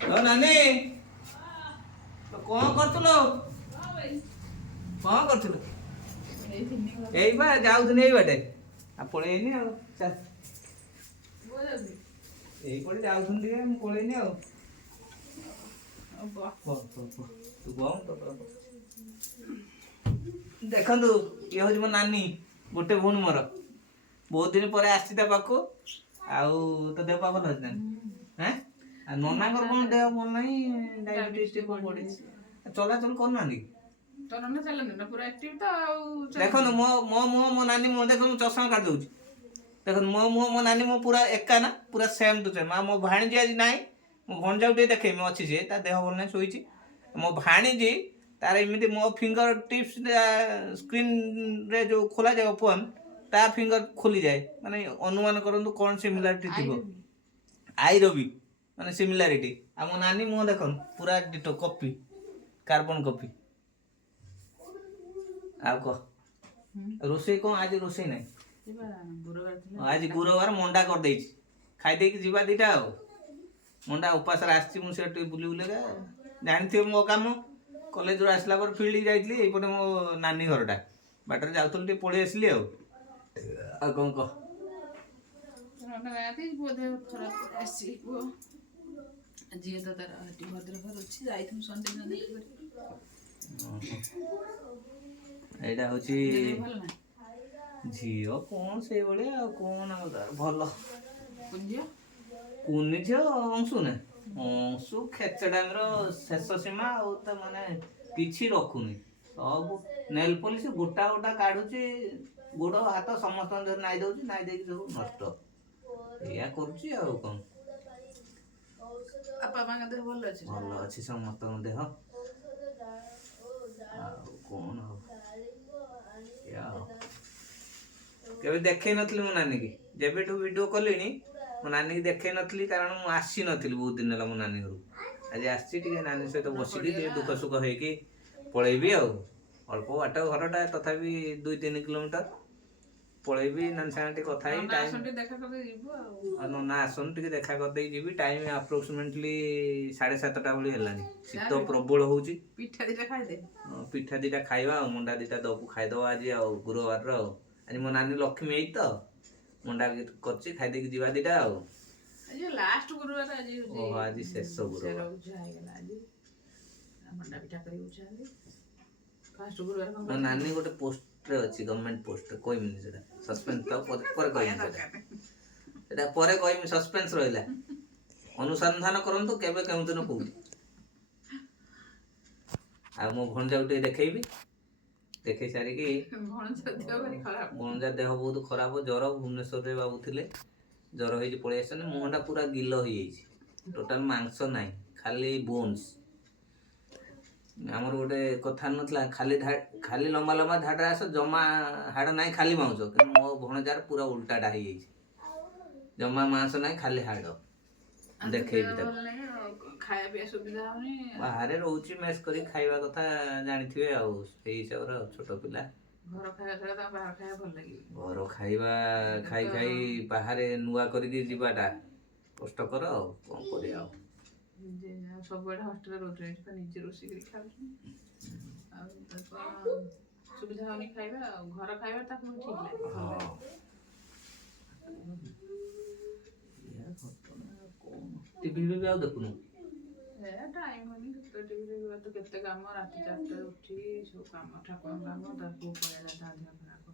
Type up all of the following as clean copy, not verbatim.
ନାନୀ କଣ କରୁଥିଲୁ? କଣ କରୁଥିଲୁ? ଏଇ ବା ଯାଉଥିଲି ଏଇ ବାଟେ ଆଉ ପଳେଇନି ଆଉ ଏଇପଟେ ଯାଉଥିଲି ଟିକେ ମୁଁ ପଳେଇନି ଆଉ ଦେଖନ୍ତୁ ଇଏ ହଉଛି ମୋ ନାନୀ, ଗୋଟେ ଭଉଣୀ ମୋର। ବହୁତ ଦିନ ପରେ ଆସିଛି ତା ପାଖକୁ। ଆଉ ତୋ ଦେହ ପା ଭଲ ଅଛି ନା? ଆଉ ନନାଙ୍କର କଣ ଦେହ ଭଲ ନାହିଁ, ଡାଇବେଟିସ୍ ଟିକେ କଣ ପଡିଛି। ଚଲାଚଲ କରୁନାହାନ୍ତି? ଦେଖନ୍ତୁ ମୋ ନାନୀ ମୁହଁ ଦେଖନ୍ତୁ, ଚଷମା କାଟି ଦଉଛି। ଦେଖନ୍ତୁ ମୋ ମୁହଁ ମୋ ନାନୀ ମୁହଁ ପୁରା ଏକା ନା, ପୁରା ସେମ୍ ଟୁ ସେମ୍। ଆଉ ମୋ ଭାଣିଜୀ ଆଜି ନାହିଁ, ମୋ ଭଣଜାକୁ ଟିକେ ଦେଖେଇମି, ଅଛି ସିଏ, ତା ଦେହ ଭଲ ନାହିଁ, ଶୋଇଛି। ମୋ ଭାଣିଜୀ ତାର ଏମିତି ମୋ ଫିଙ୍ଗର ଟିପ୍ସ ସ୍କ୍ରିନରେ ଯୋଉ ଖୋଲାଯାଏ ଓପନ୍, ତା ଫିଙ୍ଗର ଖୋଲିଯାଏ। ମାନେ ଅନୁମାନ କରନ୍ତୁ କଣ ସିମିଲାରିଟି ଥିବ। ଆଇର ବି ମାନେ ସିମିଲାରିଟି। ଆଉ ମୋ ନାନୀ ମୁହଁ ଦେଖନ୍ତୁ ପୁରା ଡିଟୋ କପି, କାର୍ବନ କପି। ଆଉ କହ ରୋଷେଇ କଣ? ଆଜି ରୋଷେଇ ନାହିଁ, ଆଜି ଗୁରୁବାର ମଣ୍ଡା କରିଦେଇଛି, ଖାଇଦେଇକି ଯିବା ଦିଟା ଆଉ। ମଣ୍ଡା ଉପାସରେ ଆସିଛି ମୁଁ, ସେଠି ଟିକେ ବୁଲି ବୁଲିକା। ଜାଣିଥିବେ ମୋ କାମ, କଲେଜରୁ ଆସିଲା ପରେ ଫିଲ୍ଡକି ଯାଇଥିଲି। ଏଇପଟେ ମୋ ନାନୀ ଘରଟା, ବାଟରେ ଯାଉଥିଲି ଟିକେ ପଳେଇ ଆସିଲି ଆଉ। ଆଉ କଣ କହ? ଝିଅ ତ ତାର ହେଠି ଭଦ୍ରକରେ ଅଛି, ଯାଇଥିଲୁ ସଣ୍ଡେ ଦିନ ଦେଖା କରି। ଏଇଟା ହଉଛି ଝିଅ, କଣ ସେଇଭଳିଆ ଆଉ, କଣ ଆଉ ତାର ଭଲ। କୁନି ଝିଅ ଅଂଶୁ ନା, ଅଂଶୁ ଖେଚେଡାଙ୍କର ଶେଷ ସୀମା ଆଉ। ତା ମାନେ କିଛି ରଖୁନି, ସବୁ ନେଲ ପଲିସ ଗୋଟା ଗୋଟା କାଢୁଛି। ଗୋଡ ହାତ ସମସ୍ତଙ୍କ ଦେହରେ ନାଇ ଦଉଛି, ନାଇ ଦେଇକି ସବୁ ନଷ୍ଟ। ଏଇଆ କରୁଛି ଆଉ କଣ। ବାପା ମାଙ୍କ ଦେହ ଭଲ ଅଛି? ଭଲ ଅଛି ସମସ୍ତଙ୍କ ଦେହ। ଆଉ କଣ ଆଉ, ଏଇଆ ଆଉ। କେବେ ଦେଖେଇ ନଥିଲି ମୋ ନାନୀ କି, ଯେବେଠୁ ଭିଡିଓ କଲିଣି ମୋ ନାନୀ କି ଦେଖେଇ ନଥିଲି, କାରଣ ମୁଁ ଆସି ନଥିଲି ବହୁତ ଦିନ ହେଲା ମୋ ନାନୀ ଘରକୁ। ଆଜି ଆସିଛି, ଟିକେ ନାନୀ ସହିତ ବସିକି ଟିକେ ଦୁଃଖ ସୁଖ ହେଇକି ପଳେଇବି ଆଉ। ଅଳ୍ପ ବାଟ ଘରଟା, ତଥାପି 2-3 କିଲୋମିଟର। ପଳେଇବି ନାନୀ ସାଙ୍ଗେ ଟିକେ କଥା ହେଇ, ନନା ଆସନ୍ତୁ ଟିକେ ଦେଖା କରିଦେଇ ଯିବି। ଟାଇମ ଆପ୍ରୋକ୍ସିମେଟଲି 7:30 ଭଳି ହେଲାଣି। ଶୀତ ପ୍ରବଳ ହଉଛି। ପିଠା ଦିଟା ଖାଇଦେ। ପିଠା ଦିଟା ଖାଇବା ଆଉ, ମଣ୍ଡା ଦିଟା ଦବୁ ଖାଇଦବା ଆଜି ଆଉ, ଗୁରୁବାରର ଆଉ। ଆଜି ମୋ ନାନୀ ଲକ୍ଷ୍ମୀ ଏଇ ତ, ମଣ୍ଡା କରିଛି, ଖାଇଦେଇକି ଯିବା ଦିଟା ଆଉ। ଆଜି ଲାଷ୍ଟ ଗୁରୁବାର, ଆଜି ଓହୋ, ଆଜି ଶେଷ ଗୁରୁବାର। ମଣ୍ଡା ପିଠା କରି ଉଛାନ୍ତି। ଫାଷ୍ଟ ଗୁରୁବାର ମୋ ନାନୀ ଗୋଟେ ପୋଷ୍ଟରେ ଅଛି, ଗଭର୍ଣ୍ଣମେଣ୍ଟ ପୋଷ୍ଟରେ, କହିମିନି ସେଟା, ସସ୍ପେନ୍ସ ତ, ପରେ କହିମି ସେଟା। ସେଟା ପରେ କହିମି, ସସ୍ପେନ୍ସ ରହିଲା। ଅନୁସନ୍ଧାନ କରନ୍ତୁ କେବେ କେଉଁଦିନ କୋଉଠି। ଆଉ ମୋ ଭଣଜାକୁ ଟିକେ ଦେଖେଇବି, ଦେଖେଇ ସାରିକି। ଭଣଜା ଦେହ ବହୁତ ଖରାପ, ଜ୍ୱର, ଭୁବନେଶ୍ୱରରେ ବାବୁ ଥିଲେ, ଜ୍ୱର ହେଇଛି ପଳେଇ ଆସିଛନ୍ତି। ମୁହଁଟା ପୁରା ଗିଲ ହେଇଯାଇଛି, ଟୋଟାଲ ମାଂସ ନାହିଁ, ଖାଲି ବୋନ୍ସ। ଆମର ଗୋଟେ କଥା ନଥିଲା, ଖାଲି ଲମ୍ବା ଲମ୍ବା ଧାଡରେ ଆସ, ଜମା ହାଡ ନାହିଁ, ଖାଲି ମାଂସ। କିନ୍ତୁ ମୋ ଭଣଜାର ପୁରା ଉଲ୍ଟାଟା ହେଇଯାଇଛି, ଜମା ମାଂସ ନାହିଁ, ଖାଲି ହାଡ। ଦେଖେଇବି ତାକୁ। ଖାଇବା ପିଇବା ସୁବିଧା ହଉନି, ବାହାରେ ରହୁଛି, ମେସ୍ କରି ଖାଇବା କଥା ଜାଣିଥିବେ ଆଉ, ସେଇ ହିସାବରେ ଆଉ। ଛୋଟ ପିଲା, ଘର ଖାଇବା ଛଡା ତାଙ୍କୁ ବାହାର ଖାଇବା ଭଲ ଲାଗିବ। ଘର ଖାଇବା ଖାଇ ଖାଇ ବାହାରେ ନୂଆ କରିକି ଯିବାଟା କଷ୍ଟକର ଆଉ, କଣ କରିବା ଆଉ। ସବୁଆଡେ ହଷ୍ଟେଲରେ ରହୁଛୁ, ଏଠି ତ ନିଜେ ରୋଷେଇ କରି ଖାଉଛୁ। ଆଉ କଣ ସୁବିଧା ହଉନି ଖାଇବା ଆଉ, ଘର ଖାଇବା ତାକୁ ଠିକ ଲାଗେ। ଟିଭି ବି ଆଉ ଦେଖୁନୁ? ଟାଇମ ହଉନି, କେତେ କାମ, ରାତି 4ଟାରେ ଉଠିକି ସବୁ କାମ, ଠାକୁରଙ୍କ କାମ, ତାକୁ ପଳେଇଲା ତା ଦେହ ଖରାପ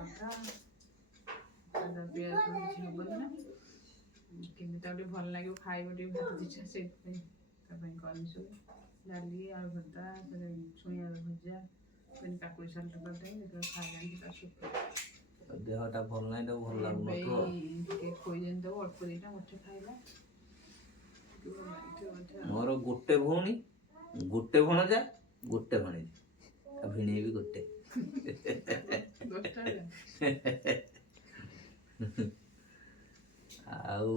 କଥା। ପିଆଜ କିଛି ହବନି ନା, କେମିତି ତାକୁ ଟିକେ ଭଲ ଲାଗିବ, ଖାଇବ ଟିକେ ଭାତ ଦିଟା, ସେଇଥିପାଇଁ ତା ପାଇଁ କଲି ସବୁ। ଡାଲି, ଆଳୁ ଭର୍ତ୍ତା, ଛୁଇଁ ଆଳୁ ଭଜା, କାକୁଡି ସାଲଟ କରିଦେବି, ଯେତେବେଳେ ଖାଇଲାଣି ତା ସୁପ। ଦେହଟା ଭଲ ନାହିଁ, ତାକୁ ଭଲ ଲାଗୁନଥିବ। ଟିକେ ଖୋଇଦେନି ତାକୁ, ଅଳ୍ପ ଦିଟା, ମୁଠେ ଖାଇଲା। ମୋର ଗୋଟେ ଭଉଣୀ, ଗୋଟେ ଭଣଜା, ଗୋଟେ ଭାଣିଜୀ, ଆଉ ଭିଣେଇ ବି ଗୋଟେ। ଆଉ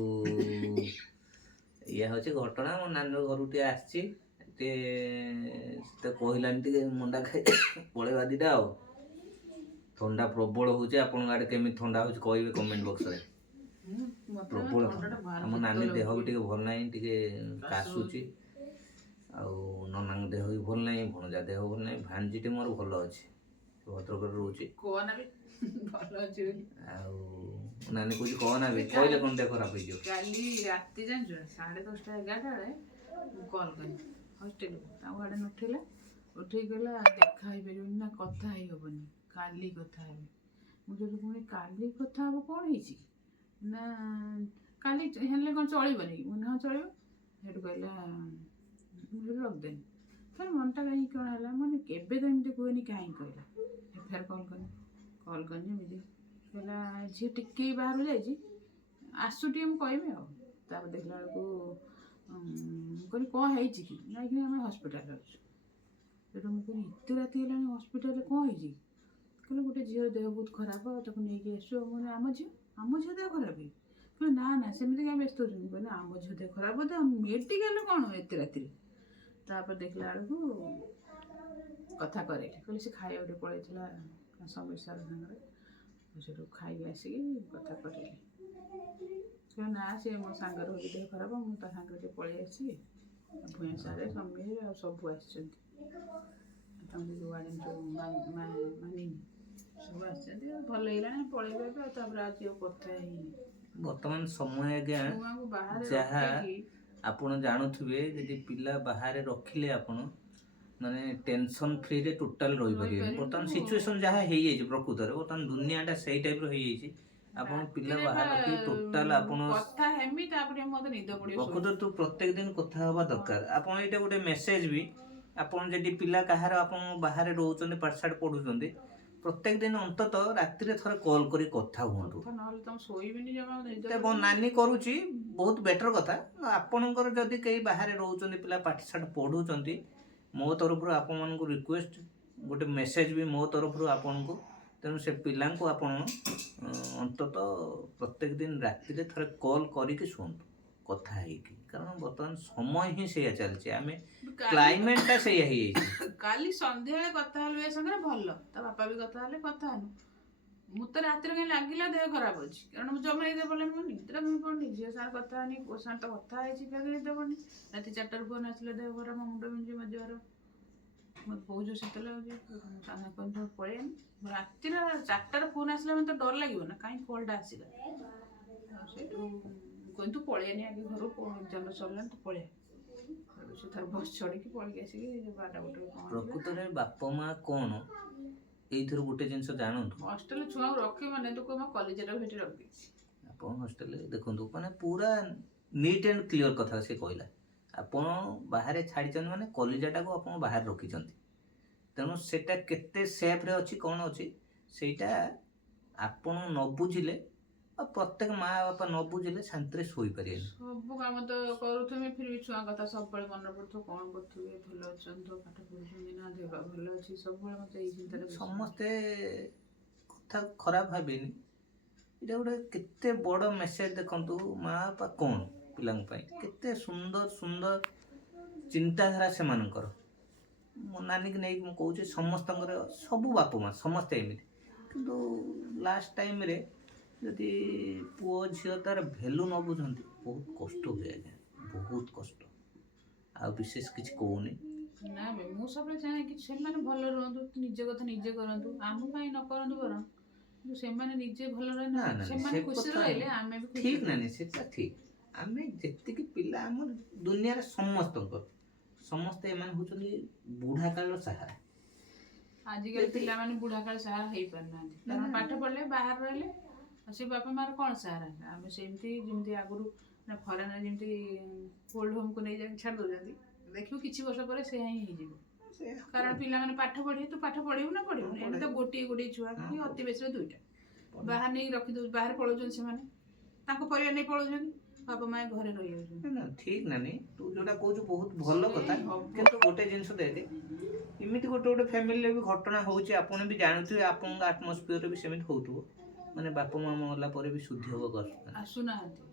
ଇଏ ହଉଛି ଘଟଣା। ମୋ ନାନୀର ଘରକୁ ଟିକେ ଆସିଛି, ଟିକେ ସେ କହିଲାନି ଟିକେ ମଣ୍ଡା ଖାଇ ପଳେଇବା ଦିଟା ଆଉ। ଥଣ୍ଡା ପ୍ରବଳ ହଉଛି, ଆପଣଙ୍କ ଆଡେ କେମିତି ଥଣ୍ଡା ହଉଛି କହିବେ କମେଣ୍ଟ ବକ୍ସରେ। ପ୍ରବଳ ଥଣ୍ଡା। ଆମ ନାନୀ ଦେହ ବି ଟିକେ ଭଲ ନାହିଁ, ଟିକେ କାଶୁଛି। ଆଉ ନନାଙ୍କ ଦେହ ବି ଭଲ ନାହିଁ, ଭଣଜା ଦେହ ଭଲ ନାହିଁ, ଭାଞ୍ଜିଟି ମୋର ଭଲ ଅଛି, ଭଦ୍ରକରେ ରହୁଛି। ଭଲ ଅଛି ବୋଲି ଆଉ ନାନୀ କହୁଛି କହନା ବି, କହିଲେ କ'ଣ ଦେହ ଖରାପ ହେଇଯିବ। କାଲି ରାତି ଜାଣିଛୁ 10:30 11ଟା ବେଳେ ମୁଁ କଲ୍ କଲି ହଷ୍ଟେଲକୁ, ତାଙ୍କୁ ଆଡ଼େ ନଥିଲା, ଉଠେଇ କହିଲା ଦେଖା ହେଇପାରିବନି ନା କଥା ହେଇହବନି, କାଲି କଥା ହେବି। ମୁଁ ଯଦି ପୁଣି କାଲି କଥା ହବ କ'ଣ ହେଇଛି ନା କାଲି ହେଲେ କ'ଣ ଚଳିବନି? ମୁଁ ହଁ ଚଳିବ। ସେଠୁ କହିଲା ମୁଁ ସେଠୁ ରଖିଦେନି। ତାର ମନଟା କାହିଁକି କ'ଣ ହେଲା, ମାନେ କେବେ ତ ଏମିତି କୁହେନି, କାହିଁକି କହିଲା। ଫେର କଲ୍ କଲି ଏମିତି କହିଲା ଝିଅ ଟିକେ ବାହାରକୁ ଯାଇଛି, ଆସୁ ଟିକେ ମୁଁ କହିବି ଆଉ। ତାପରେ ଦେଖିଲା ବେଳକୁ ମୁଁ କହିଲି କ'ଣ ହେଇଛି କି? ନାଇଁ ଆମେ ହସ୍ପିଟାଲରେ ଅଛୁ। ସେଠୁ ମୁଁ କହିଲି ଏତେ ରାତି ହେଲାଣି ହସ୍ପିଟାଲରେ କ'ଣ ହେଇଛି? କହିଲେ ଗୋଟେ ଝିଅ ଦେହ ବହୁତ ଖରାପ, ତାକୁ ନେଇକି ଆସିଛୁ। ମୁଁ କହିଲି ଆମ ଝିଅ ଦେହ ଖରାପ? କହିଲେ ନା ସେମିତି କାଇଁ ବ୍ୟସ୍ତ ହଉଛନ୍ତି? ମୁଁ କହିଲି ଆମ ଝିଅ ଦେହ ଖରାପ ବୋଧେ, ମେଡ଼ିକାଲ କ'ଣ ଏତେ ରାତିରେ? ତାପରେ ଦେଖିଲା ବେଳକୁ କଥା କରେଇଲେ, କହିଲେ ସେ ଖାଇବାକୁ ପଳେଇଥିଲା ସମୀର ସାର୍ ସାଙ୍ଗରେ, ସେଠୁ ଖାଇକି ଆସିକି କଥା କରେଇଲେ। କହିଲେ ନା ସେ ମୋ ସାଙ୍ଗର ହେଉଛି ଦେହ ଖରାପ, ମୁଁ ତା ସାଙ୍ଗରେ ଟିକେ ପଳେଇ ଆସିଛି। ଭୂୟାଁ ସାର୍ ସମୀର ଆଉ ସବୁ ଆସିଛନ୍ତି, ତାଙ୍କ ଯେଉଁ ୱାର୍ଡେନ୍ ସବୁ ମାନିନି ସବୁ ଆସିଛନ୍ତି। ଭଲ ହେଇଗଲାଣି, ପଳେଇବେ ଏବେ। ଆଉ ତାପରେ ଆଉ କିଏ କଥା ହେଇନି। ବର୍ତ୍ତମାନ ସମୟ ଆଜ୍ଞା ଛୁଆଙ୍କୁ ବାହାରେ ଯାହା ରଖିକି ଆପଣ ଜାଣୁଥିବେ, ଯଦି ପିଲା ବାହାରେ ରଖିଲେ ଆପଣ ମାନେ ଟେନସନ୍ ଫ୍ରିରେ ଟୋଟାଲ ରହିପାରିବେନି। ବର୍ତ୍ତମାନ ସିଚୁଏସନ୍ ଯାହା ହେଇଯାଇଛି ପ୍ରକୃତରେ, ବର୍ତ୍ତମାନ ଦୁନିଆଟା ସେଇ ଟାଇପ୍ର ହେଇଯାଇଛି। ଆପଣ ପିଲା ବାହାରେ ରଖିକି ଟୋଟାଲ ଆପଣ କଥା ହେମି, ତାପରେ ମୋତେ ନିଦ ପଡ଼ିବ। ପ୍ରକୃତରେ ତୁ ପ୍ରତ୍ୟେକ ଦିନ କଥା ହେବା ଦରକାର। ଆପଣ ଏଇଟା ଗୋଟେ ମେସେଜ ବି, ଆପଣ ଯଦି ପିଲା କାହାର ଆପଣ ବାହାରେ ରହୁଛନ୍ତି, ପାଠଶାଠ ପଢ଼ୁଛନ୍ତି, ପ୍ରତ୍ୟେକ ଦିନ ଅନ୍ତତଃ ରାତିରେ ଥରେ କଲ୍ କରି କଥା ହୁଅନ୍ତୁ। ନହେଲେ ତମ ଶୋଇବିନି ଜମା। ମୋ ନାନୀ କରୁଛି, ବହୁତ ବେଟର କଥା। ଆପଣଙ୍କର ଯଦି କେହି ବାହାରେ ରହୁଛନ୍ତି, ପିଲା ପାଠଶାଠ ପଢ଼ୁଛନ୍ତି, ମୋ ତରଫରୁ ଆପଣମାନଙ୍କୁ ରିକ୍ୱେଷ୍ଟ, ଗୋଟେ ମେସେଜ ବି ମୋ ତରଫରୁ ଆପଣଙ୍କୁ। ତେଣୁ ସେ ପିଲାଙ୍କୁ ଆପଣ ଅନ୍ତତଃ ପ୍ରତ୍ୟେକ ଦିନ ରାତିରେ ଥରେ କଲ୍ କରିକି ଶୁଅନ୍ତୁ, କଥା ହେଇକି। କାରଣ ବର୍ତ୍ତମାନ ସମୟ ହିଁ ସେଇଆ ଚାଲିଛି, ଆମେ କ୍ଲାଇମେଟଟା ସେଇଆ ହେଇଯାଇଛି। କାଲି ସନ୍ଧ୍ୟାବେଳେ କଥା ହେଲୁ ଏ ସାଙ୍ଗରେ, ଭଲ, ତା ବାପା ବି କଥା ହେଲେ, କଥା ହେଲୁ। ମୁଁ ତ ରାତିରେ କାହିଁ ଲାଗିଲା ଦେହ ଖରାପ ଅଛି, କାରଣ ମୁଁ ଜମା ନିଦ ପଡ଼ିଲାନି, ମୁଁ ନିଦ୍ରା କାହିଁ ପଡ଼ୁନି। ଝିଅ ସାର୍ କଥା ହେନି, ପୁଅ ସାର୍ ତ କଥା ହେଇଛି, ଫେର ନିଦ ପଡ଼ୁନି। ରାତି 4ଟାରୁ ଫୋନ୍ ଆସିଲେ ଦେହ ଖରାପ, ମୋ ମୁଣ୍ଡ ବିନ୍ଧୁଛି, ମୋ ଜ୍ୱର, ମୋତେ ବହୁତ ଜୋର ଶୀତ ଲାଗୁଛି। ସାଙ୍ଗେ କହିଲି ପଳେଇଆନି। ରାତିରେ 4ଟାରେ ଫୋନ୍ ଆସିଲା ମାନେ ତ ଡର ଲାଗିବ ନା, କାହିଁ କଲ୍ଟା ଆସିଲା। ସେଇଠୁ କହିଲି ତୁ ପଳେଇଆନି ଆଗେ ଘରକୁ, ଏକ୍ଜାମ୍ ସରିଲାଣି, ତୁ ପଳେଇଆ। ସେ ତାର ବସ୍ ଚଢ଼ିକି ପଳେଇକି ଆସିକି 12ଟା 1ଟାରେ ପହଞ୍ଚିଲା। ପ୍ରକୃତରେ ବାପା ମା କ'ଣ ଏଇଥିରୁ ଗୋଟେ ଜିନିଷ ଜାଣନ୍ତୁ, ହଷ୍ଟେଲରେ ଛୁଆଙ୍କୁ ରଖିବ ମାନେ ତୁ କହିବ କଲେଜଟାକୁ ସେଠି ରଖିଦେଇଛି। ଆପଣ ହଷ୍ଟେଲରେ ଦେଖନ୍ତୁ, ମାନେ ପୁରା ନିଟ୍ ଆଣ୍ଡ କ୍ଲିଅର କଥା ସେ କହିଲା। ଆପଣ ବାହାରେ ଛାଡ଼ିଛନ୍ତି ମାନେ କଲିଜାଟାକୁ ଆପଣ ବାହାରେ ରଖିଛନ୍ତି। ତେଣୁ ସେଇଟା କେତେ ସେଫ୍ରେ ଅଛି, କ'ଣ ଅଛି, ସେଇଟା ଆପଣ ନ ବୁଝିଲେ, ଆଉ ପ୍ରତ୍ୟେକ ମା ବାପା ନ ବୁଝିଲେ ଶାନ୍ତିରେ ଶୋଇପାରିବେନି। ସବୁ କାମ ତ କରୁଥିବେ, ଫିର ବି ଛୁଆଙ୍କ କଥା ସବୁବେଳେ ମନେ ପଡ଼ୁଥିବ, କ'ଣ କରୁଥିବେ, ଭଲ ଅଛନ୍ତି ତ, ପାଠ ପଢ଼ୁଛନ୍ତି ନା, ଦେହ ଭଲ ଅଛି, ସବୁବେଳେ ମୋତେ ଏଇ ଚିନ୍ତାରେ। ସମସ୍ତେ କଥା ଖରାପ ଭାବିନି, ଏଇଟା ଗୋଟେ କେତେ ବଡ଼ ମେସେଜ। ଦେଖନ୍ତୁ ମା ବାପା କ'ଣ ପିଲାଙ୍କ ପାଇଁ କେତେ ସୁନ୍ଦର ସୁନ୍ଦର ଚିନ୍ତାଧାରା ସେମାନଙ୍କର। ମୋ ନାନୀକି ନେଇକି ମୁଁ କହୁଛି, ସମସ୍ତଙ୍କର, ସବୁ ବାପା ମା ସମସ୍ତେ ଏମିତି। କିନ୍ତୁ ଲାଷ୍ଟ ଟାଇମ୍ରେ ଯଦି ପୁଅ ଝିଅ ତାର ଭ୍ୟାଲୁ ନ ବୁଝନ୍ତି, ବହୁତ କଷ୍ଟ ହୁଏ ଆଜ୍ଞା, ବହୁତ କଷ୍ଟ। ଆଉ ବିଶେଷ କିଛି କହୁନି। ନା ମୁଁ ସବୁବେଳେ ଚାହେଁ କି ସେମାନେ ଭଲ ରୁହନ୍ତୁ, ନିଜ କଥା ନିଜେ କରନ୍ତୁ, ଆମ ପାଇଁ ନ କରନ୍ତୁ ବରଂ, କିନ୍ତୁ ସେମାନେ ନିଜେ ଭଲ ରହିଲେ, ସେମାନେ ଖୁସି ରହିଲେ ଆମେ ବି ଠିକ୍। ନାଇଁ ସେଟା ଠିକ୍। ଆମେ ଯେତିକି ପିଲା ଆମର ଦୁନିଆରେ ସମସ୍ତେ ଏମାନେ ହେଉଛନ୍ତି ବୁଢ଼ା କାଳର ସାହାରା। ଆଜିକାଲି ପିଲାମାନେ ବୁଢ଼ା କାଳ ସାହାରା ହେଇପାରୁନାହାନ୍ତି, କାରଣ ପାଠ ପଢ଼ିଲେ, ବାହାରେ ରହିଲେ, ସେ ବାପା ମାଆର କ'ଣ ସାହାରା? ଆମେ ସେମିତି ଯେମିତି ଆଗରୁ ଖରାରେ ଯେମିତି ଓଲ୍ଡ ହୋମ୍କୁ ନେଇଯାଇକି ଛାଡ଼ି ଦେଉଛନ୍ତି, ଦେଖିବୁ କିଛି ବର୍ଷ ପରେ ସେୟା ହିଁ ହେଇଯିବ। କାରଣ ପିଲାମାନେ ପାଠ ପଢ଼ିବେ, ତୁ ପାଠ ପଢ଼ିବୁ ନା ପଢ଼ିବୁନି? ଏମିତି ତ ଗୋଟିଏ ଛୁଆ, କି ଅତି ବେଶୀରେ 2ଟା, ବାହାରେ ନେଇକି ରଖିଦେଉଛି, ବାହାରେ ପଳାଉଛନ୍ତି ସେମାନେ, ତାଙ୍କ ପରିବାର ନେଇ ପଳାଉଛନ୍ତି, ବାପା ମା ଘରେ ରହିଯାଉଛନ୍ତି। ଠିକ୍ ନାନି, ତୁ ଯୋଉଟା କହୁଛୁ ବହୁତ ଭଲ କଥା। କିନ୍ତୁ ଗୋଟେ ଜିନିଷ ଦେଖେ, ଏମିତି ଗୋଟେ ଫ୍ୟାମିଲିରେ ବି ଘଟଣା ହେଉଛି, ଆପଣ ବି ଜାଣୁଥିବେ, ଆପଣଙ୍କ ଆଟମସ୍ଫିୟରରେ ବି ସେମିତି ହେଉଥିବ। ମାନେ ବାପା ମା ମଲା ପରେ ବି ଶୁଦ୍ଧି ହେବାକୁ ଆସୁନାହାନ୍ତି।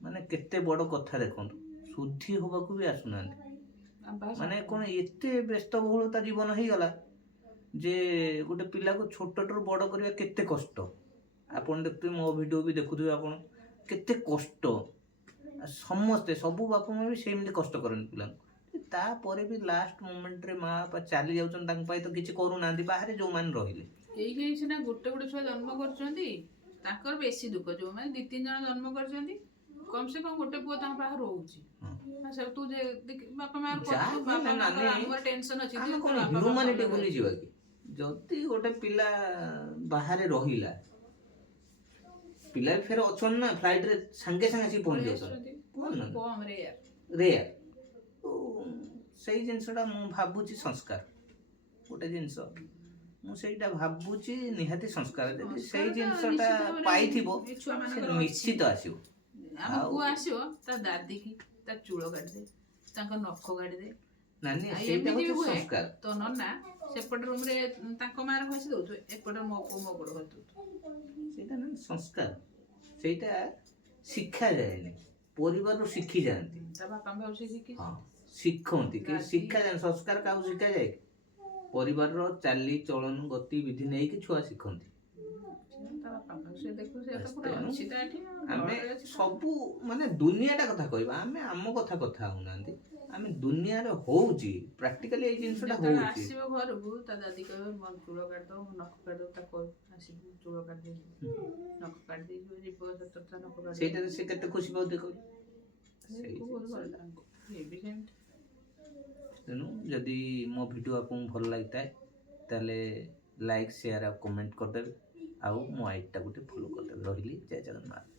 ମାନେ କେତେ ବଡ଼ କଥା ଦେଖନ୍ତୁ, ଶୁଦ୍ଧି ହେବାକୁ ବି ଆସୁନାହାନ୍ତି। ମାନେ କ'ଣ ଏତେ ବ୍ୟସ୍ତବହୁଳତା ଜୀବନ ହେଇଗଲା ଯେ ଗୋଟେ ପିଲାକୁ ଛୋଟଠାରୁ ବଡ଼ କରିବା କେତେ କଷ୍ଟ। ଆପଣ ଦେଖୁଥିବେ, ମୋ ଭିଡ଼ିଓ ବି ଦେଖୁଥିବେ ଆପଣ, କେତେ କଷ୍ଟ ସମସ୍ତେ ସବୁ ବାପା ମା ବି ସେମିତି କଷ୍ଟ କରନ୍ତି ପିଲାଙ୍କୁ ତାପରେ ବି ଲାଷ୍ଟ ମୋମେଣ୍ଟରେ ମା ବାପା ଚାଲି ଯାଉଛନ୍ତି ତାଙ୍କ ପାଇଁ ତ କିଛି କରୁନାହାନ୍ତି ବାହାରେ ଯୋଉମାନେ ରହିଲେ ଏଇଠି ସିନା ଗୋଟେ ଗୋଟେ ଛୁଆ ଜନ୍ମ କରୁଛନ୍ତି ତାଙ୍କର ବେଶୀ ଦୁଃଖ ଯୋଉମାନେ 2-3 ଜଣ ଜନ୍ମ କରିଛନ୍ତି କମ ସେ କମ ଗୋଟେ ପୁଅ ତାଙ୍କ ପାଖରେ ରହୁଛି ତୁ ଯେ ବାପା ମା ଆମର ଟେନସନ ଅଛି ଆମେ କଣ ହ୍ୟୁମାନିଟି ଭୁଲିଯିବା କି ଯଦି ଗୋଟେ ପିଲା ବାହାରେ ରହିଲା ପିଲା ବି ଫେର ଅଛନ୍ତି ନା ଫ୍ଲାଇଟରେ ସାଙ୍ଗେ ସାଙ୍ଗେ ଆସିକି ପହଞ୍ଚି ଯାଉଛନ୍ତି ରେୟାର ସେଇ ଜିନିଷଟା ମୁଁ ଭାବୁଛି ସଂସ୍କାର ଗୋଟେ ଜିନିଷ ମୁଁ ସେଇଟା ଭାବୁଛି ନିହାତି ସଂସ୍କାର ଯଦି ସେଇ ଜିନିଷଟା ପାଇଥିବ ସେ ନିଶ୍ଚିତ ଆସିବ ଆମ ପୁଅ ଆସିବ ତା ଦାଦି କି ତା ଚୂଳ କାଟିଦେ ତାଙ୍କ ନଖ କାଟିଦେ ନାନୀ ସେଇଟା ହଉଛି ସଂସ୍କାର ତ ନନା ସେପଟ ରୁମରେ ତାଙ୍କ ମାର ଘଷି ଦଉଥିବେ ଏପଟେ ମୋ ପୁଅ ମୋ ଗୋଡ଼ ଘଷି ଦଉଥିବ ସେଇଟା ନା ସଂସ୍କାର ସେଇଟା ଶିକ୍ଷା ଯାଏନି ପରିବାରରୁ ଶିଖି ଯାଆନ୍ତି ତା ବାପା ମାଙ୍କୁ ଶିଖି ଶିଖନ୍ତି କି ଶିକ୍ଷା ଯାଏ ସଂସ୍କାର କାହାକୁ ଶିଖାଯାଏ ପରିବାରର ଚାଲି ଚଳନ ଗତିବିଧି ନେଇକି ଛୁଆ ଶିଖନ୍ତି ଆମେ ସବୁ ମାନେ ଦୁନିଆଟା କଥା କହିବା ଆମେ ଆମ କଥା ହଉନାହାନ୍ତି ଆମେ ଦୁନିଆରେ ହଉଛି ପ୍ରାକ୍ଟିକାଲି ଏଇ ଜିନିଷଟା ହଉଛି ଆସିବ ଘରକୁ ତା ଦାଦି କହିବ ମୋର ଚୂଳ କାଟିଦବ ମୋ ନଖ କାଟିଦବ ତାକୁ ଆସିବୁ ଚୂଳ କାଟିଦେଇଯିବ ନଖ କାଟିଦେଇଯିବ ଯିବ ତା ନଖ କାଟି ସେଇଟାରେ ସେ କେତେ ଖୁସି ପାଉଥିବେ କହିଲେ ତେଣୁ ଯଦି ମୋ ଭିଡ଼ିଓ ଆପଣଙ୍କୁ ଭଲ ଲାଗିଥାଏ ତାହେଲେ ଲାଇକ୍ ସେୟାର ଆଉ କମେଣ୍ଟ କରିଦେବେ ଆଉ ମୋ ଆଇଡ଼ିଟା ଗୋଟେ ଫଲୋ କରିଦେବେ ରହିଲି ଜୟ ଜଗନ୍ନାଥ।